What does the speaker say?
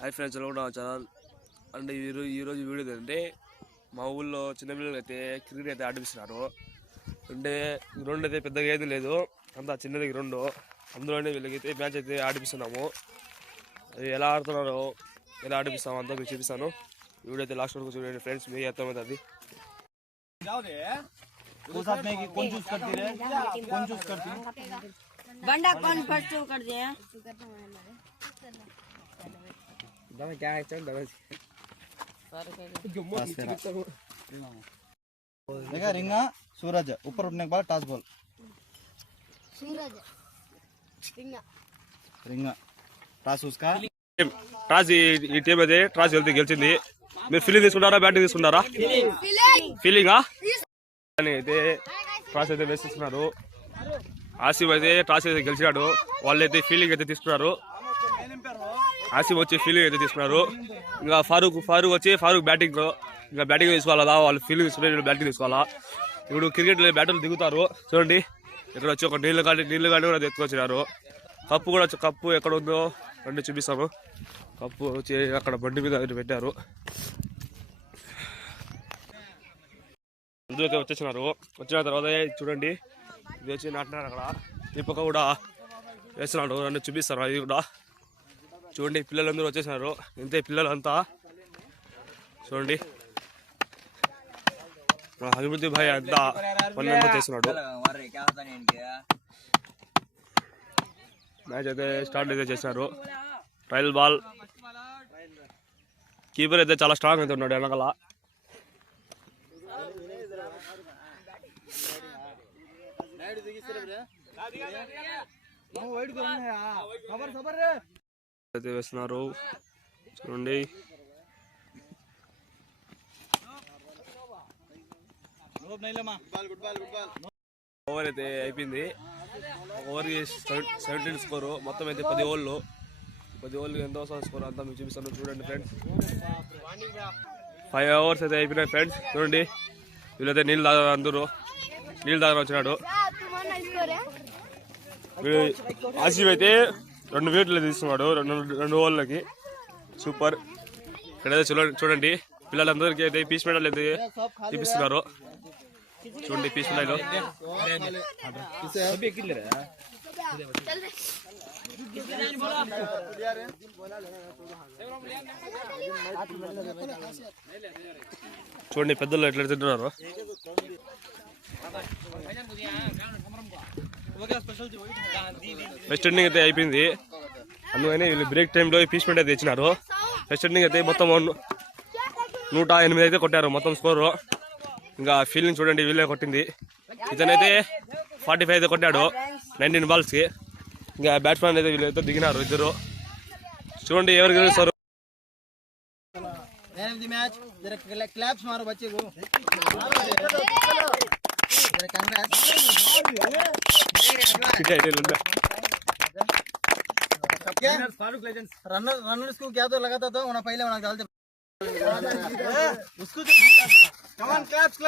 Hi friends, welcome to our channel. And ఈరోజు video ఏంటంటే మా ఊళ్ళో చిన్నపిల్లలు అయితే క్రికెట్ అయితే ఆడిపిస్తున్నారు. అంటే గ్రౌండ్ అయితే పెద్దగా ఏది లేదు, అంతా చిన్నది గ్రౌండ్. అందులోనే వీళ్ళకైతే మ్యాచ్ అయితే ఆడిపిస్తున్నాము. అది ఎలా ఆడుతున్నారో ఎలా ఆడిపిస్తామో అంతా మీకు చూపిస్తాను. వీడియో అయితే లాస్ట్ వరకు చూడండి ఫ్రెండ్స్, మీకు అర్థమవుతుంది. बंडा कौन फर्स्ट कर दिया? देखा रिंगा सूरज ऊपर उठने के बाद टॉस बॉल सूरज रिंगा टॉस उसका టాస్ ఈ టీం అయితే టాస్ గెలిచింది. మీరు ఫీలింగ్ తీసుకుంటారా బ్యాటింగ్ తీసుకుంటారా? ఫీలింగా అయితే టాస్ అయితే వేసిస్తున్నారు. ఆసిఫ్ అయితే టాస్ అయితే గెలిచినాడు. వాళ్ళైతే ఫీలింగ్ అయితే తీసుకున్నారు. ఆసిఫ్ వచ్చి ఫీలింగ్ అయితే తీసుకున్నారు. ఇంకా ఫారూక్ వచ్చి బ్యాటింగ్ ఇంకా బ్యాటింగ్ తీసుకోవాలా, వాళ్ళు ఫీలింగ్ తీసుకుని బ్యాటింగ్ తీసుకోవాలా. ఇప్పుడు క్రికెట్ బ్యాటర్లు దిగుతారు. చూడండి, ఇక్కడ వచ్చి ఒక నీళ్ళు గాడి కూడా ఎత్తుకొచ్చినారు. కప్పు ఎక్కడ ఉందో రండి చూపిస్తాము. కప్పు వచ్చి అక్కడ బండి మీద పెట్టారు. అందులోకి వచ్చేసినారు. వచ్చిన తర్వాత చూడండి, ఇది వచ్చి నాటినారు. అక్కడ ఈ పక్క కూడా వేస్తున్నాడు. నన్ను చూపిస్తారు. అది కూడా చూడండి, పిల్లలందరూ వచ్చేసినారు. ఇంతే పిల్లలంతా చూడండి. అభివృద్ధి భాయ్ అంతా పని చేస్తున్నాడు. మ్యాచ్ అయితే స్టార్ట్ అయితే చేశారు. Trial ball. కీపర్ అయితే చాలా స్ట్రాంగ్ అయితే ఉన్నాడు వెనకాల. అయితే వేస్తున్నారు చూడండి. ఓవర్ అయితే అయిపోయింది. Over 17 score. మొత్తం అయితే 10 ఓవర్లు. 10 ఓవర్లు ఎంత వస్తుంది స్కోర్ అంతా మీకు చూపిస్తాను. చూడండి ఫ్రెండ్స్, 5 ఓవర్స్ అయితే అయిపోయినాయి ఫ్రెండ్స్. చూడండి, వీళ్ళైతే నీళ్ళు తాగని వచ్చినాడు. ఆసిఫ్ అయితే 2 వికెట్లు తీసుకున్నాడు 2 ఓవర్లకి. సూపర్. ఇక్కడైతే చూడండి, పిల్లలందరికీ అయితే పీస్ మెడల్ అయితే చూపిస్తున్నారు. చూడండి, పీస్ మెడల్ చూడండి, పెద్దలు ఎట్లా తింటున్నారు. ఫస్ట్ ఇన్నింగ్ అయితే అయిపోయింది. అందుకని వీళ్ళు బ్రేక్ టైంలో పీస్మెంట్ అయితే ఇచ్చినారు. ఫస్ట్ ఇన్నింగ్ అయితే మొత్తం 108 అయితే కొట్టారు మొత్తం స్కోరు. ఇంకా ఫీల్డింగ్ చూడండి, వీళ్ళే కొట్టింది. ఇతనైతే 45 అయితే కొట్టాడు 19 బాల్స్కి. ఇంకా బ్యాట్స్మెన్ అయితే వీళ్ళైతే దిగినారు ఇద్దరు. చూడండి ఎవరు గెలుస్తారు. रनर्स को क्या तो लगाता था उन्हें पहले उन्हें डालते उसको कमान क्लैप्स